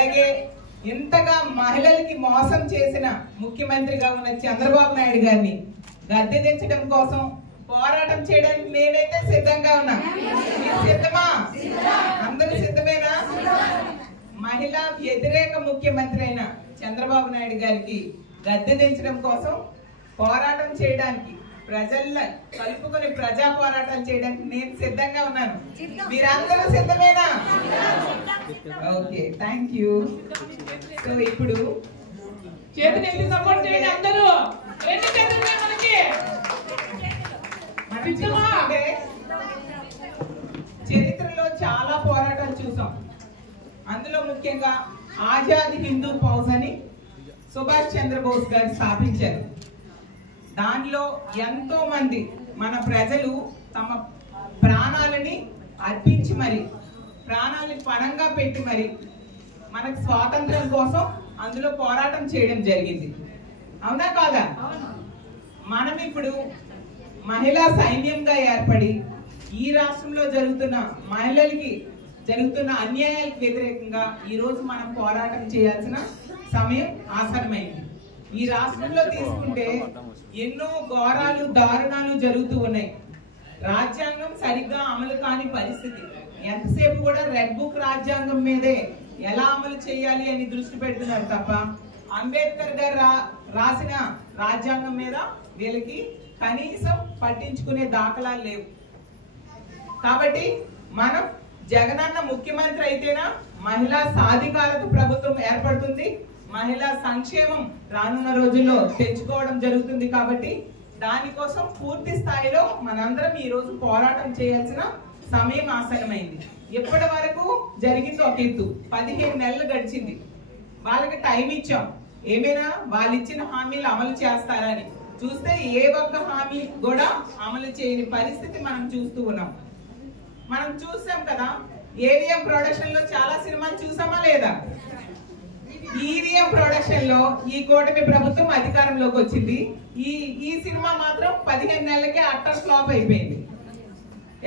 అలాగే ఇంతగా మహిళలకి మోసం చేసిన ముఖ్యమంత్రిగా ఉన్న చంద్రబాబు నాయుడు గారిని గద్దె దించడం కోసం పోరాటం చేయడానికి నేనైతే సిద్ధంగా ఉన్నా. సిద్ధమా? అందరూ సిద్ధమేనా? మహిళా వ్యతిరేక ముఖ్యమంత్రి అయిన చంద్రబాబు నాయుడు గారికి గద్దె దించడం కోసం పోరాటం చేయడానికి, ప్రజల్లో కలుపుకొని ప్రజా పోరాటాలు చేయడానికి నేను సిద్ధంగా ఉన్నాను. మీరందరూ సిద్ధమేనా? Okay, thank you. సో ఇప్పుడు చేతులు సపోర్ట్ చేయండి అందరూ. చరిత్రలో చాలా పోరాటాలు చూసాం. అందులో ముఖ్యంగా ఆజాద్ హిందూ ఫౌజ్ అని సుభాష్ చంద్రబోస్ గారు స్థాపించారు. దానిలో ఎంతో మంది మన ప్రజలు తమ ప్రాణాలని అర్పించి మరి, ప్రాణాలని పణంగా పెట్టి మరి మనకు స్వాతంత్రం కోసం అందులో పోరాటం చేయడం జరిగింది. అవునా కాదా? మనం ఇప్పుడు మహిళా సైన్యంగా ఏర్పడి ఈ రాష్ట్రంలో జరుగుతున్న మహిళలకి జరుగుతున్న అన్యాయాలకు వ్యతిరేకంగా ఈ రోజు మనం పోరాటం చేయాల్సిన సమయం ఆసన్నమైంది. ఈ రాష్ట్రంలో తీసుకుంటే ఎన్నో ఘోరాలు, దారుణాలు జరుగుతూ ఉన్నాయి. రాజ్యాంగం సరిగ్గా అమలు కాని పరిస్థితి. ఎంతసేపు కూడా రెడ్ బుక్ రాజ్యాంగం మీదే ఎలా అమలు చేయాలి అని దృష్టి పెడుతున్నారు తప్ప అంబేద్కర్ గారు రాసిన రాజ్యాంగం మీద వీళ్ళకి కనీసం పట్టించుకునే దాఖలాలు లేవు. కాబట్టి మనం జగనన్న ముఖ్యమంత్రి అయితేనా మహిళా సాధికారత ప్రభుత్వం ఏర్పడుతుంది, మహిళా సంక్షేమం రానున్న రోజుల్లో తెచ్చుకోవడం జరుగుతుంది. కాబట్టి దానికోసం పూర్తి స్థాయిలో మనందరం ఈ రోజు పోరాటం చేయాల్సిన సమయం ఆసన్నమైంది. ఇప్పటి వరకు జరిగింది ఒక ఎత్తు. 15 నెలలు గడిచింది. వాళ్ళకి టైం ఇచ్చాం. ఏమైనా వాళ్ళు ఇచ్చిన హామీలు అమలు చేస్తారని చూస్తే ఏ ఒక్క హామీ కూడా అమలు చేయని పరిస్థితి మనం చూస్తూ ఉన్నాం. మనం చూసాం కదా, ఏవిఎం ప్రొడక్షన్ లో చాలా సినిమాలు చూసామా లేదా? ఈవీఎం ప్రొడక్షన్ లో ఈ కూటమి ప్రభుత్వం అధికారంలోకి వచ్చింది. ఈ సినిమా మాత్రం 15 నెలలకే అట్టర్ ఫ్లాప్ అయిపోయింది.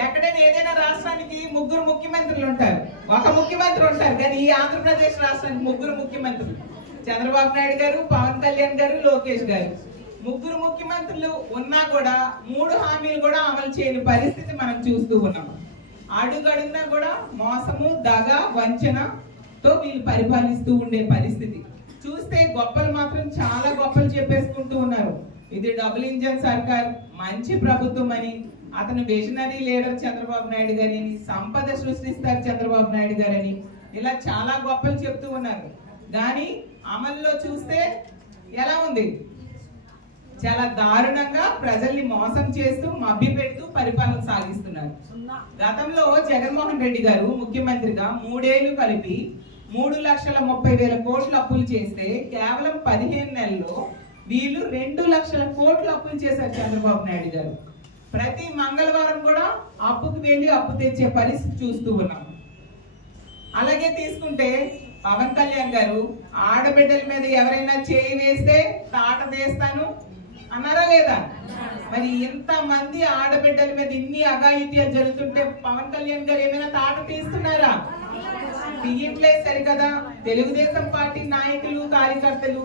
ఎక్కడైనా ఏదైనా రాష్ట్రానికి 3 ముఖ్యమంత్రులు ఉంటారు, ఒక ముఖ్యమంత్రి ఉంటారు. కానీ ఈ ఆంధ్రప్రదేశ్ రాష్ట్రానికి 3 ముఖ్యమంత్రులు, చంద్రబాబు నాయుడు గారు, పవన్ కళ్యాణ్ గారు, లోకేష్ గారు. 3 ముఖ్యమంత్రులు ఉన్నా కూడా 3 హామీలు కూడా అమలు చేయని పరిస్థితి మనం చూస్తూ ఉన్నాం. అడుగడుగునా కూడా మోసము, దగ, వంచనతో వీళ్ళు పరిపాలిస్తూ ఉండే పరిస్థితి చూస్తే గొప్పలు మాత్రం చాలా గొప్పలు చెప్పేసుకుంటూ ఉన్నారు. ఇది డబుల్ ఇంజన్ సర్కార్, మంచి ప్రభుత్వం అని, అతను విజనరీ లీడర్ చంద్రబాబు నాయుడు గారి అని, సంపద సృష్టిస్తారు చంద్రబాబు నాయుడు గారని, ఇలా చాలా గొప్పలు చెప్తూ ఉన్నారు. కానీ అమల్లో చూస్తే ఎలా ఉంది? చాలా దారుణంగా ప్రజల్ని మోసం చేస్తూ మభ్య పెడుతూ పరిపాలన సాగిస్తున్నారు. గతంలో జగన్మోహన్ రెడ్డి గారు ముఖ్యమంత్రిగా 3 ఏళ్లు కలిపి 3,30,000 కోట్ల అప్పులు చేస్తే కేవలం 15 నెలల్లో వీళ్ళు 2 లక్షల కోట్ల అప్పులు చేశారు చంద్రబాబు నాయుడు గారు. ప్రతి మంగళవారం కూడా అప్పుకు వెళ్ళి అప్పు తెచ్చే పరిస్థితి చూస్తూ ఉన్నాం. అలాగే తీసుకుంటే పవన్ కళ్యాణ్ గారు ఆడబిడ్డల మీద ఎవరైనా చేయి వేస్తే తాట వేస్తాను అన్నారా లేదా? మరి ఇంత మంది ఆడబిడ్డల మీద ఇన్ని అఘాయిత్యాలు జరుగుతుంటే పవన్ కళ్యాణ్ గారు ఏమైనా తాట తీస్తున్నారా? తీయట్లేదు సరికదా. తెలుగుదేశం పార్టీ నాయకులు, కార్యకర్తలు,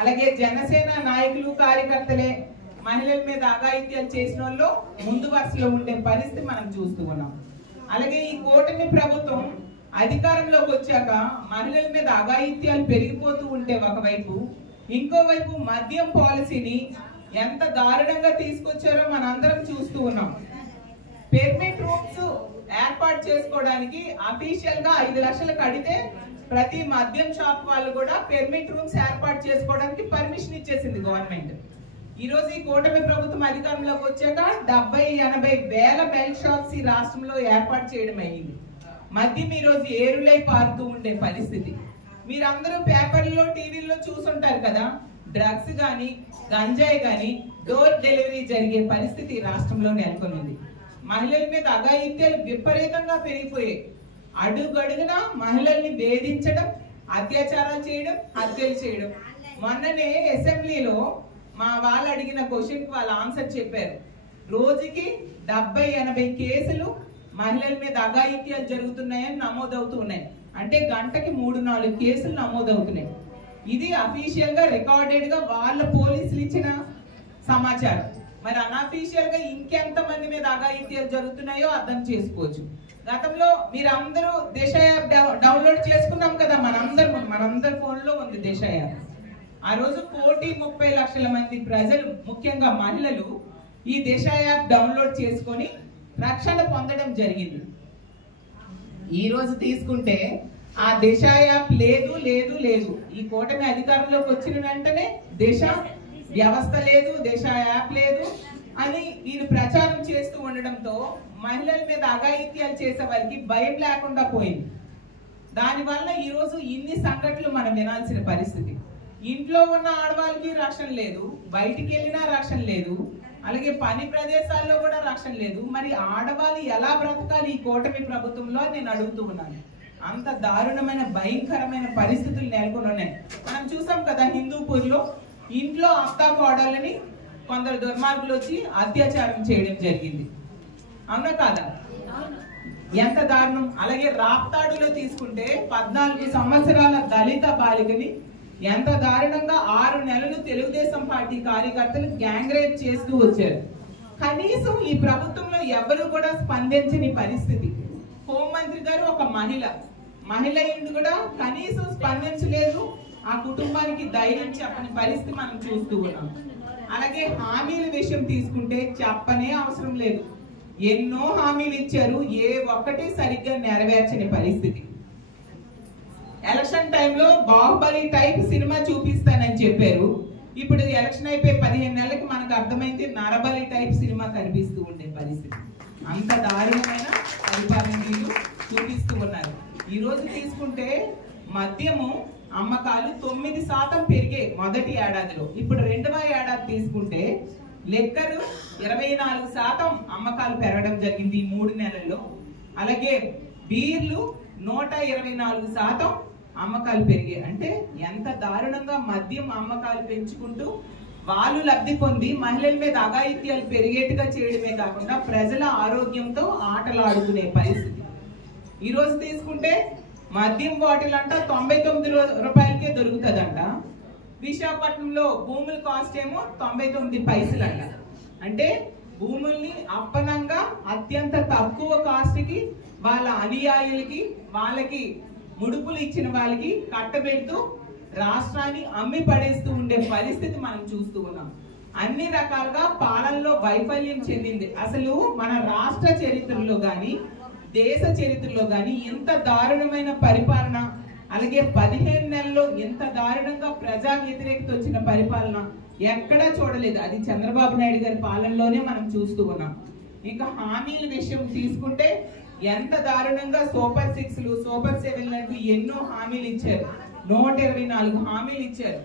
అలాగే జనసేన నాయకులు, కార్యకర్తలే మహిళల మీద అఘాయిత్యాలు చేసిన వాళ్ళు ముందు వరుసలో ఉండే పరిస్థితి మనం చూస్తూ ఉన్నాం. అలాగే ఈ కూటమి ప్రభుత్వం అధికారంలోకి వచ్చాక మహిళల మీద అఘాయిత్యాలు పెరిగిపోతూ ఉంటే ఒకవైపు, ఇంకోవైపు మద్యం పాలసీని ఎంత దారుణంగా తీసుకొచ్చారో మనందరం చూస్తూ ఉన్నాం. పెర్మిట్ రూమ్స్ ఏర్పాటు చేసుకోవడానికి అఫీషియల్ గా 5 లక్షలు కడితే ప్రతి మద్యం షాప్ వాళ్ళు కూడా పెర్మిట్ రూమ్స్ ఏర్పాటు చేసుకోవడానికి పర్మిషన్ ఇచ్చేసింది గవర్నమెంట్. ఈ రోజు ఈ కూటమి ప్రభుత్వం అధికారంలోకి వచ్చాక 70-80 వేల బెల్ట్ షాప్స్ ఈ రాష్ట్రంలో ఏర్పాటు చేయడం అయింది. మద్యం ఈ రోజు ఏరులై పారుతూ ఉండే పరిస్థితి మీరందరూ పేపర్లో, టీవీల్లో చూసుంటారు కదా. డ్రగ్స్ గాని, గంజాయి గాని డోర్ డెలివరీ జరిగే పరిస్థితి రాష్ట్రంలో నెలకొని ఉంది. మహిళల మీద అఘాయిత్యాలు విపరీతంగా పెరిగిపోయాయి. అడుగడుగున మహిళల్ని వేధించడం, అత్యాచారాలు చేయడం, హత్యలు చేయడం. మొన్ననే అసెంబ్లీలో మా వాళ్ళు అడిగిన క్వశ్చన్ కి వాళ్ళు ఆన్సర్ చెప్పారు. రోజుకి 70-80 కేసులు మహిళల మీద అఘాయిత్యాలు జరుగుతున్నాయని నమోదవుతూ ఉన్నాయి. అంటే గంటకి 3-4 కేసులు నమోదవుతున్నాయి. ఇది అఫీషియల్ గా రికార్డెడ్ గా వాళ్ళ పోలీసులు ఇచ్చిన సమాచారం. మరి అన్అఫీషియల్ గా ఇంకెంత మంది మీద అఘాయిత్యాలు జరుగుతున్నాయో అర్థం చేసుకోవచ్చు. గతంలో మీరందరూ దిశ యాప్ డౌన్లోడ్ చేసుకున్నాం కదా, మనందరి ఫోన్ లో ఉంది దిశ యాప్. ఆ రోజు 1,30,00,000 మంది ప్రజలు, ముఖ్యంగా మహిళలు ఈ దిశ యాప్ డౌన్లోడ్ చేసుకొని రక్షణ పొందడం జరిగింది. ఈ రోజు తీసుకుంటే ఆ దిశ యాప్ లేదు. ఈ కూటమి అధికారంలోకి వచ్చిన వెంటనే దిశ వ్యవస్థ లేదు, దిశ యాప్ లేదు అని వీళ్ళు ప్రచారం చేస్తూ ఉండడంతో మహిళల మీద అఘాయిత్యాలు చేసే వారికి భయం లేకుండా పోయింది. దానివల్ల ఈ రోజు ఇన్ని సంఘటనలు మనం వినాల్సిన పరిస్థితి. ఇంట్లో ఉన్న ఆడవాళ్ళకి రక్షణ లేదు, బయటికి వెళ్ళినా రక్షణ లేదు, అలాగే పని ప్రదేశాల్లో కూడా రక్షణ లేదు. మరి ఆడవాళ్ళు ఎలా బ్రతకాలి ఈ కూటమి ప్రభుత్వంలో నేను అడుగుతూ ఉన్నాను. అంత దారుణమైన భయంకరమైన పరిస్థితులు నెలకొని ఉన్నాయి. మనం చూసాం కదా, హిందూపూర్లో ఇంట్లో అత్తా కోడళ్ళని కొందరు దుర్మార్గులు వచ్చి అత్యాచారం చేయడం జరిగింది. అవునా కాదా? ఎంత దారుణం. అలాగే రాప్తాడులో తీసుకుంటే 14 సంవత్సరాల దళిత బాలికని ఎంత దారుణంగా 6 నెలలు తెలుగుదేశం పార్టీ కార్యకర్తలు గ్యాంగ్ రేప్ చేస్తూ వచ్చారు. కనీసం ఈ ప్రభుత్వంలో ఎవరు కూడా స్పందించని పరిస్థితి. హోంమంత్రి గారు ఒక మహిళ ఇంటి కూడా కనీసం స్పందించలేదు. ఆ కుటుంబానికి ధైర్యం చెప్పని పరిస్థితి మనం చూస్తూ ఉన్నాం. అలాగే హామీల విషయం తీసుకుంటే చెప్పనే అవసరం లేదు. ఎన్నో హామీలు ఇచ్చారు, ఏ ఒక్కటి సరిగ్గా నెరవేర్చని పరిస్థితి. ఎలక్షన్ టైంలో బాహుబలి టైప్ సినిమా చూపిస్తానని చెప్పారు. ఇప్పుడు ఎలక్షన్ అయిపోయి 15 నెలలకి మనకు అర్థమైంది నరబలి టైప్ సినిమా కనిపిస్తూ ఉండే పరిస్థితి. అంత దారుణమైన పరిపాలన వీళ్ళు చూపిస్తూ ఉన్నారు. ఈ రోజు తీసుకుంటే మద్యము అమ్మకాలు 9% పెరిగాయి మొదటి ఏడాదిలో. ఇప్పుడు 2వ ఏడాది తీసుకుంటే లెక్కరు 24% అమ్మకాలు పెరగడం జరిగింది ఈ 3 నెలల్లో. అలాగే బీర్లు 124% అమ్మకాలు పెరిగాయి. అంటే ఎంత దారుణంగా మద్యం అమ్మకాలు పెంచుకుంటూ వాళ్ళు లబ్ధి పొంది మహిళల మీద అఘాయిత్యాలు పెరిగేట్టుగా చేయడమే కాకుండా ప్రజల ఆరోగ్యంతో ఆటలు ఆడుకునే పరిస్థితి. ఈ రోజు తీసుకుంటే మద్యం బాటిల్ అంట 99 రూపాయలకే దొరుకుతుందంట. విశాఖపట్నంలో భూముల కాస్ట్ ఏమో 99 పైసలు అంట. అంటే భూముల్ని అప్పనంగా అత్యంత తక్కువ కాస్ట్ కి వాళ్ళ అనుయాయులకి, వాళ్ళకి ముడుపులు ఇచ్చిన వాళ్ళకి కట్టబెడుతూ రాష్ట్రాన్ని అమ్మి పడేస్తూ ఉండే పరిస్థితి మనం చూస్తూ ఉన్నాం. అన్ని రకాలుగా పాలనలో వైఫల్యం చెందింది. అసలు మన రాష్ట్ర చరిత్రలో గాని దేశ చరిత్రలో గాని ఇంత దారుణమైన పరిపాలన, అలాగే 15 నెలల్లో ఇంత దారుణంగా ప్రజా వ్యతిరేకత వచ్చిన పరిపాలన ఎక్కడా చూడలేదు. అది చంద్రబాబు నాయుడు గారి పాలనలోనే మనం చూస్తూ ఉన్నాం. ఇంకా హామీల విషయం తీసుకుంటే ఎంత దారుణంగా సూపర్ 6లు, సూపర్ 7లకు ఎన్నో హామీలు ఇచ్చారు. 124 హామీలు ఇచ్చారు.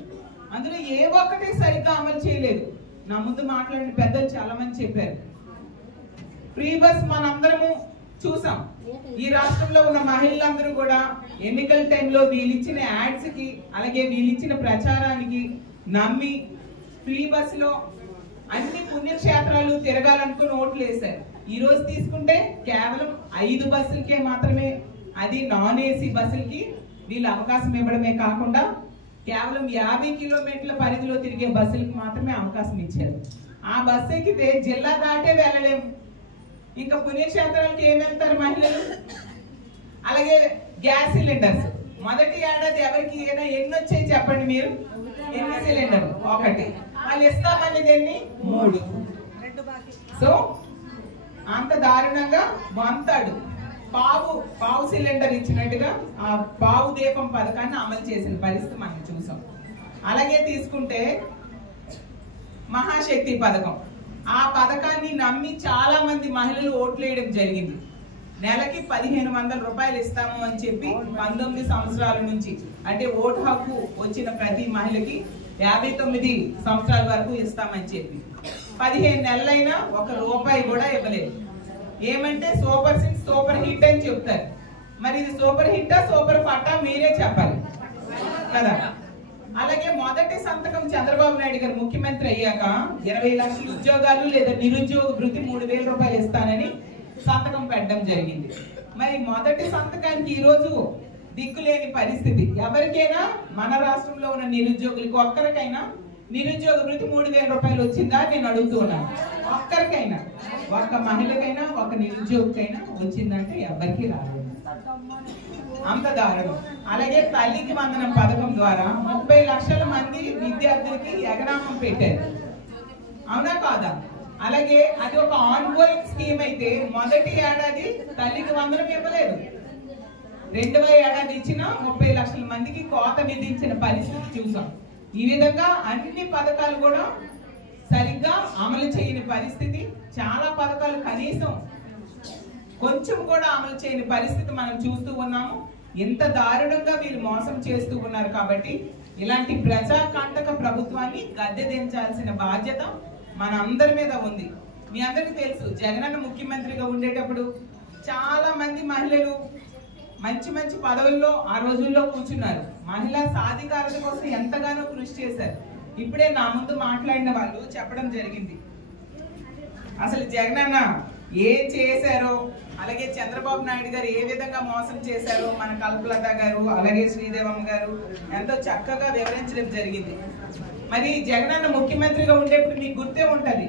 అందులో ఏ ఒక్కటే సరిగ్గా అమలు చేయలేదు. నా ముందు మాట్లాడిన పెద్దలు చాలా మంది చెప్పారు. ఫ్రీ బస్ మనందరము చూసాం. ఈ రాష్ట్రంలో ఉన్న మహిళలందరూ కూడా ఎన్నికల టైంలో వీళ్ళిచ్చిన యాడ్స్ కి, అలాగే వీళ్ళిచ్చిన ప్రచారానికి నమ్మి ఫ్రీ బస్ లో అన్ని పుణ్యక్షేత్రాలు తిరగాలనుకుని ఓట్లు వేశారు. ఈ రోజు తీసుకుంటే కేవలం 5 బస్సులకే మాత్రమే, అది నాన్ ఏసీ బస్సులకి వీళ్ళు అవకాశం ఇవ్వడమే కాకుండా కేవలం 50 కిలోమీటర్ల పరిధిలో తిరిగే బస్సులకు మాత్రమే అవకాశం ఇచ్చారు. ఆ బస్సు ఎక్కితే జిల్లా దాటే వెళ్ళలేము. ఇంకా పుణ్యక్షేత్రాలకు ఏం వెళ్తారు మహిళలు? అలాగే గ్యాస్ సిలిండర్స్ మొదటి ఏడాది ఎవరికి ఎన్ని వచ్చాయి చెప్పండి మీరు? ఎన్ని సిలిండర్? 1. వాళ్ళు ఇస్తామని దీన్ని 3. సో అంత దారుణంగా వంతాడు పావు సిలిండర్ ఇచ్చినట్టుగా ఆ పావు దీపం పథకాన్ని అమలు చేసిన పరిస్థితి మనం చూసాం. అలాగే తీసుకుంటే మహాశక్తి పథకం, ఆ పథకాన్ని నమ్మి చాలా మంది మహిళలు ఓట్లు వేయడం జరిగింది. నెలకి 1500 రూపాయలు ఇస్తాము అని చెప్పి 19 సంవత్సరాల నుంచి, అంటే ఓటు హక్కు వచ్చిన ప్రతి మహిళకి 59 సంవత్సరాల వరకు ఇస్తామని చెప్పి 15 నెలలైనా 1 రూపాయి కూడా ఇవ్వలేదు. ఏమంటే సూపర్ 6 సూపర్ హిట్ అని చెప్తారు. మరి ఇది సూపర్ హిట్టా సూపర్ ఫట్టా మీరే చెప్పాలి కదా. అలాగే మొదటి సంతకం చంద్రబాబు నాయుడు గారు ముఖ్యమంత్రి అయ్యాక 20 లక్షల ఉద్యోగాలు లేదా నిరుద్యోగ వృత్తి 3000 రూపాయలు ఇస్తానని సంతకం పెట్టడం జరిగింది. మరి మొదటి సంతకానికి ఈ రోజు దిక్కులేని పరిస్థితి. ఎవరికైనా మన రాష్ట్రంలో ఉన్న నిరుద్యోగులకు ఒక్కరికైనా నిరుద్యోగ వృత్తి 3,000 రూపాయలు వచ్చిందా నేను అడుగుతూ ఉన్నాను. ఒక్కరికైనా, ఒక్క మహిళకైనా, ఒక నిరుద్యోగికైనా వచ్చిందంటే ఎవరికి రాలేదు. అంత దారుణం. అలాగే తల్లికి వందనం పథకం ద్వారా 30 లక్షల మంది విద్యార్థులకి ఎగనామం పెట్టారు. అవునా కాదా? అలాగే అది ఒక ఆన్గోయింగ్ స్కీమ్ అయితే మొదటి ఏడాది తల్లికి వందనం ఇవ్వలేదు. 2వ ఏడాది ఇచ్చిన 30 లక్షల మందికి కోత విధించిన పరిస్థితి చూసాం. ఈ విధంగా అన్ని పథకాలు కూడా సరిగ్గా అమలు చేయని పరిస్థితి. చాలా పథకాలు కనీసం కొంచెం కూడా అమలు చేయని పరిస్థితి మనం చూస్తూ ఉన్నాము. ఎంత దారుణంగా వీళ్ళు మోసం చేస్తూ ఉన్నారు. కాబట్టి ఇలాంటి ప్రజాకంటక ప్రభుత్వాన్ని గద్దె దించాల్సిన బాధ్యత మన అందరి మీద ఉంది. మీ అందరికీ తెలుసు, జగనన్న ముఖ్యమంత్రిగా ఉండేటప్పుడు చాలా మంది మహిళలు మంచి మంచి పదవుల్లో ఆ రోజుల్లో కూర్చున్నారు. మహిళా సాధికారత కోసం ఎంతగానో కృషి చేశారు. ఇప్పుడే నా ముందు మాట్లాడిన వాళ్ళు చెప్పడం జరిగింది. అసలు జగనన్న ఏం చేశారో, అలాగే చంద్రబాబు నాయుడు గారు ఏ విధంగా మోసం చేశారో మన కల్పలత గారు అలాగే శ్రీదేవమ్మ గారు ఎంతో చక్కగా వివరించడం జరిగింది. మరి జగనన్న ముఖ్యమంత్రిగా ఉండేప్పుడు మీకు గుర్తే ఉంటది,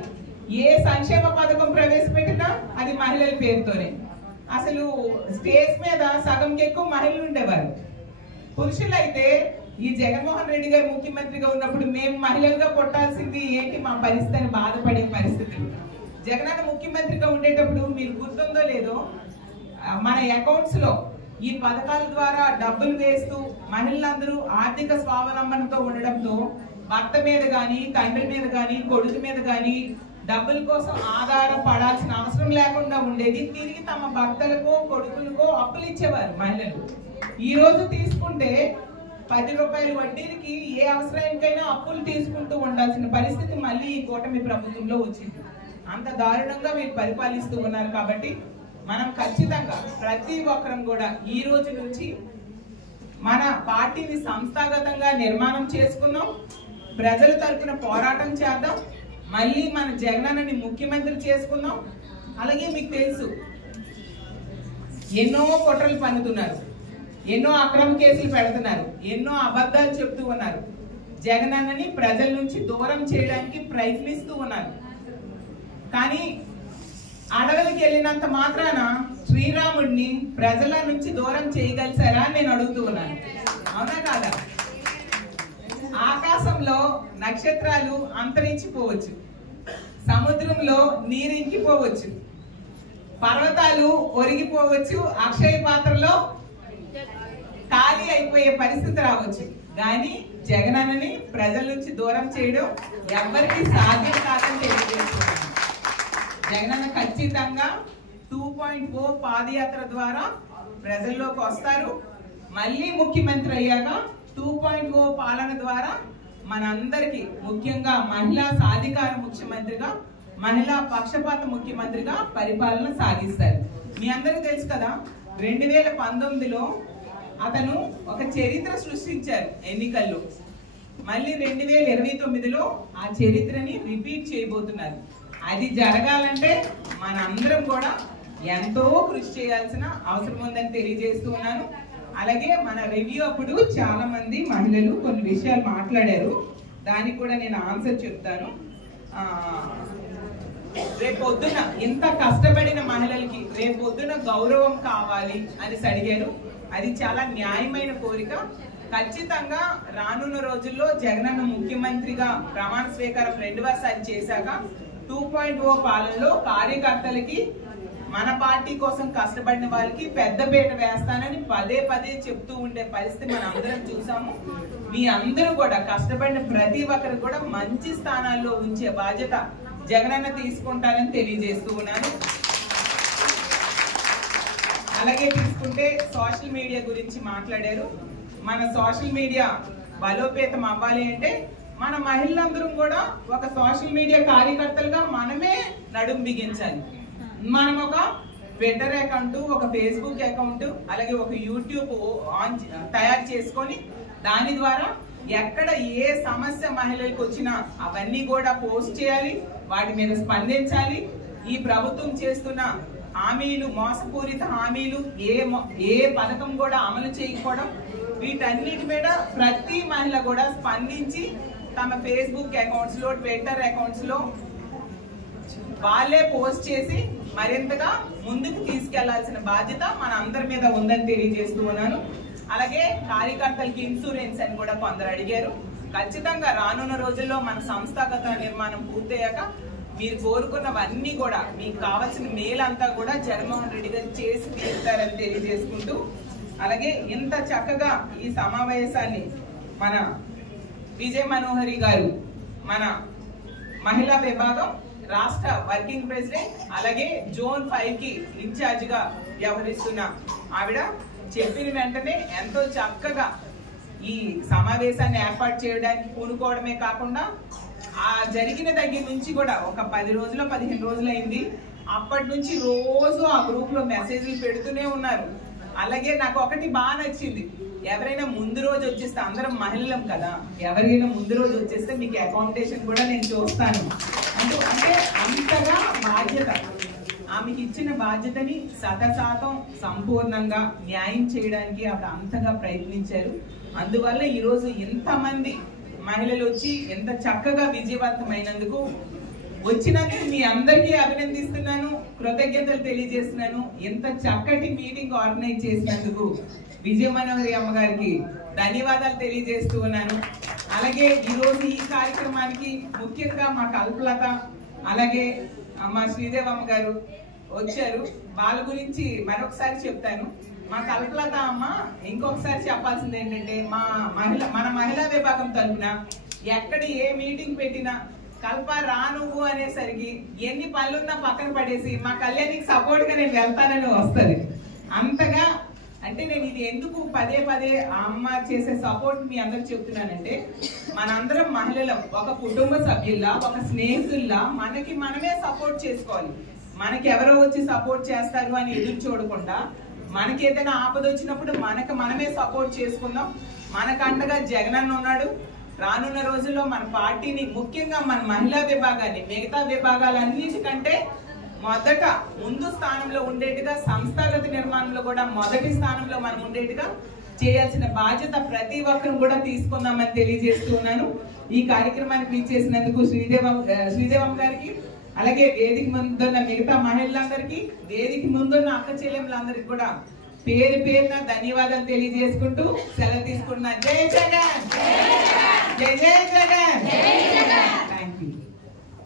ఏ సంక్షేమ పథకం ప్రవేశపెట్టినా అది మహిళల పేరుతోనే. అసలు స్టేజ్ మీద సగంకి ఎక్కువ మహిళలు ఉండేవారు. పురుషులైతే ఈ జగన్మోహన్ రెడ్డి గారు ముఖ్యమంత్రిగా ఉన్నప్పుడు మేము మహిళలుగా కొట్టాల్సింది ఏంటి మా పరిస్థితి అని బాధపడే పరిస్థితి. జగనన్న ముఖ్యమంత్రిగా ఉండేటప్పుడు మీరు గుర్తుందో లేదో, మన అకౌంట్స్ లో ఈ పథకాల ద్వారా డబ్బులు వేస్తూ మహిళలందరూ ఆర్థిక స్వావలంబనతో ఉండడంతో భర్త మీద గాని, తండ్రి మీద గాని, కొడుకు మీద గాని డబ్బుల కోసం ఆధారపడాల్సిన అవసరం లేకుండా ఉండేది. తిరిగి తమ భర్తలకో కొడుకులకో అప్పులు ఇచ్చేవారు మహిళలు. ఈ రోజు తీసుకుంటే 10 రూపాయల వడ్డీకి ఏ అవసరానికైనా అప్పులు తీసుకుంటూ ఉండాల్సిన పరిస్థితి మళ్ళీ ఈ కూటమి ప్రభుత్వంలో వచ్చింది. అంత దారుణంగా వీళ్ళు పరిపాలిస్తూ ఉన్నారు. కాబట్టి మనం ఖచ్చితంగా ప్రతి ఒక్కరం కూడా ఈ రోజు నుంచి మన పార్టీని సంస్థాగతంగా నిర్మాణం చేసుకుందాం, ప్రజల తరపున పోరాటం చేద్దాం, మళ్ళీ మన జగనన్నని ముఖ్యమంత్రి చేసుకుందాం. అలాగే మీకు తెలుసు, ఎన్నో కుట్రలు పన్నుతున్నారు, ఎన్నో అక్రమ కేసులు పెడుతున్నారు, ఎన్నో అబద్ధాలు చెప్తూ ఉన్నారు. జగనన్నని ప్రజల నుంచి దూరం చేయడానికి ప్రయత్నిస్తూ ఉన్నారు. కానీ అడవులకు వెళ్ళినంత మాత్రాన శ్రీరాముడిని ప్రజల నుంచి దూరం చేయగలిసారా నేను అడుగుతూ ఉన్నాను. అవునా కాదా? ఆకాశంలో నక్షత్రాలు అంతరించిపోవచ్చు, సముద్రంలో నీరు ఇంకిపోవచ్చు, పర్వతాలు ఒరిగిపోవచ్చు, అక్షయ పాత్రలో ఖాళీ అయిపోయే పరిస్థితి రావచ్చు. కానీ జగనన్నని ప్రజల నుంచి దూరం చేయడం ఎవరికి సాధ్యం కాదని తెలియజేస్తున్నాను. జగనన్న ఖచ్చితంగా 2.0 పాదయాత్ర ద్వారా ప్రజల్లోకి వస్తారు. మళ్ళీ ముఖ్యమంత్రి అయ్యాక 2.0 పాలన ద్వారా మనందరికి, ముఖ్యంగా మహిళా సాధికార ముఖ్యమంత్రిగా, మహిళా పక్షపాత ముఖ్యమంత్రిగా పరిపాలన సాగిస్తారు. మీ అందరికీ తెలుసు కదా, 2019లో అతను ఒక చరిత్ర సృష్టించారు ఎన్నికల్లో. మళ్ళీ 2029లో ఆ చరిత్రని రిపీట్ చేయబోతున్నారు. అది జరగాలంటే మనందరం కూడా ఎంతో కృషి చేయాల్సిన అవసరం ఉందని తెలియజేస్తూ ఉన్నాను. అలాగే మన రివ్యూ అప్పుడు చాలా మంది మహిళలు కొన్ని విషయాలు మాట్లాడారు, దానికి కూడా నేను ఆన్సర్ చెప్తాను. రేపొద్దున ఇంత కష్టపడిన మహిళలకి రేపొద్దున గౌరవం కావాలి అని అడిగారు. అది చాలా న్యాయమైన కోరిక. ఖచ్చితంగా రానున్న రోజుల్లో జగనన్న ముఖ్యమంత్రిగా ప్రమాణ స్వీకారం 2వసారి చేశాక 2.0 పాలనలో కార్యకర్తలకి, మన పార్టీ కోసం కష్టపడిన వాళ్ళకి పెద్దపీట వేస్తానని పదే పదే చెప్తూ ఉండే పరిస్థితి మనం అందరం చూసాము. మీ అందరూ కూడా కష్టపడిన ప్రతి ఒక్కరు కూడా మంచి స్థానాల్లో ఉంచే బాధ్యత జగనన్న తీసుకుంటానని తెలియజేస్తూ ఉన్నాను. అలాగే తీసుకుంటే సోషల్ మీడియా గురించి మాట్లాడారు. మన సోషల్ మీడియా బలోపేతం అవ్వాలి అంటే మన మహిళలందరం కూడా ఒక సోషల్ మీడియా కార్యకర్తలుగా మనమే నడుం బిగించాలి. మనం ఒక ట్విట్టర్ అకౌంట్, ఒక ఫేస్బుక్ అకౌంట్, అలాగే ఒక యూట్యూబ్ తయారు చేసుకొని దాని ద్వారా ఎక్కడ ఏ సమస్య మహిళలకు వచ్చినా అవన్నీ కూడా పోస్ట్ చేయాలి, వాటి మీద స్పందించాలి. ఈ ప్రభుత్వం చేస్తున్న హామీలు, మోసపూరిత హామీలు, ఏ పథకం కూడా అమలు చేయకపోవడం, వీటన్నిటి మీద ప్రతి మహిళ కూడా స్పందించి తమ ఫేస్బుక్ అకౌంట్స్ లో, ట్విట్టర్ అకౌంట్స్ లో వాళ్ళే పోస్ట్ చేసి మరింతగా ముందుకు తీసుకెళ్లాల్సిన బాధ్యత మన అందరి మీద ఉందని తెలియజేస్తూ ఉన్నాను. అలాగే కార్యకర్తలకి ఇన్సూరెన్స్ అని కూడా కొందరు అడిగారు. ఖచ్చితంగా రానున్న రోజుల్లో మన సంస్థాగత నిర్మాణం పూర్తయ్యాక మీరు కోరుకున్నవన్నీ కూడా మీకు కావాల్సిన మేలంతా కూడా జగన్మోహన్ రెడ్డి గారు చేసి తీరుతారని తెలియజేసుకుంటూ, అలాగే ఇంత చక్కగా ఈ సమావేశాన్ని మన విజయ మనోహరి గారు, మన మహిళా విభాగం రాష్ట్ర వర్కింగ్ ప్రెసిడెంట్, అలాగే జోన్ 5 కి ఇన్ఛార్జ్ గా వ్యవహరిస్తున్న ఆవిడ చెప్పిన వెంటనే ఎంతో చక్కగా ఈ సమావేశాన్ని ఏర్పాటు చేయడానికి పూనుకోవడమే కాకుండా ఆ జరిగిన దగ్గర నుంచి కూడా ఒక 10 రోజులు 15 రోజులు అయింది. అప్పటి నుంచి రోజు ఆ గ్రూప్ లో మెసేజ్లు పెడుతూనే ఉన్నారు. అలాగే నాకు ఒకటి బాగా నచ్చింది, ఎవరైనా ముందు రోజు వచ్చేస్తే, అందరం మహిళలం కదా, ఎవరైనా ముందు రోజు వచ్చేస్తే మీకు అకామిడేషన్ కూడా నేను చూస్తాను అంటే అంతగా బాధ్యత, ఆమెకి ఇచ్చిన బాధ్యతని 100% సంపూర్ణంగా న్యాయం చేయడానికి ఆవిడ అంతగా ప్రయత్నించారు. అందువల్ల ఈరోజు ఇంతమంది మహిళలు వచ్చి ఎంత చక్కగా విజయవంతమైనందుకు, వచ్చినందుకు మీ అందరికీ అభినందిస్తున్నాను, కృతజ్ఞతలు తెలియజేస్తున్నాను. ఎంత చక్కటి మీటింగ్ ఆర్గనైజ్ చేసినందుకు విజయ మనోహరి అమ్మగారికి ధన్యవాదాలు తెలియజేస్తూ ఉన్నాను. అలాగే ఈరోజు ఈ కార్యక్రమానికి ముఖ్యంగా మా కల్పలత, అలాగే మా శ్రీదేవమ్మ గారు వచ్చారు. వాళ్ళ గురించి మరొకసారి చెప్తాను. మా కల్పలత అమ్మ ఇంకొకసారి చెప్పాల్సింది ఏంటంటే, మన మహిళా విభాగం తరఫున ఎక్కడ ఏ మీటింగ్ పెట్టినా కల్ప రా నువ్వు అనేసరికి ఎన్ని పనులున్నా పక్కన పడేసి మా కళ్యాణికి సపోర్ట్ గా నేను వెళ్తానని వస్తుంది. అంతగా అంటే నేను ఇది ఎందుకు పదే ఆ అమ్మ చేసే సపోర్ట్ మీ అందరికి చెప్తున్నానంటే, మనందరం మహిళలం ఒక కుటుంబ సభ్యుల్లా, ఒక స్నేహితుల్లా మనకి మనమే సపోర్ట్ చేసుకోవాలి. మనకి ఎవరో వచ్చి సపోర్ట్ చేస్తారు అని ఎదురు చూడకుండా, మనకి ఏదైనా ఆపద వచ్చినప్పుడు మనకి మనమే సపోర్ట్ చేసుకుందాం. మనకు అండగా జగనన్న ఉన్నాడు. రానున్న రోజుల్లో మన పార్టీని, ముఖ్యంగా మన మహిళా విభాగాన్ని మిగతా విభాగాలన్నిటికంటే ముందు స్థానంలో ఉండేట్టుగా, సంస్థాగత నిర్మాణంలో కూడా మొదటి స్థానంలో మనం ఉండేట్టుగా చేయాల్సిన బాధ్యత ప్రతి ఒక్కరు కూడా తీసుకుందామని తెలియజేస్తూ ఉన్నాను. ఈ కార్యక్రమానికి ఇచ్చేసినందుకు శ్రీదేవమ్మ గారికి, అలాగే వేదిక ముందున్న మిగతా మహిళలందరికీ, వేదిక ముందున్న అక్క చెల్లెములందరికీ కూడా పేరు పేరున ధన్యవాదాలు తెలియజేసుకుంటూ సెలవు తీసుకుంటున్నా. జై జగన్, జై జగన్.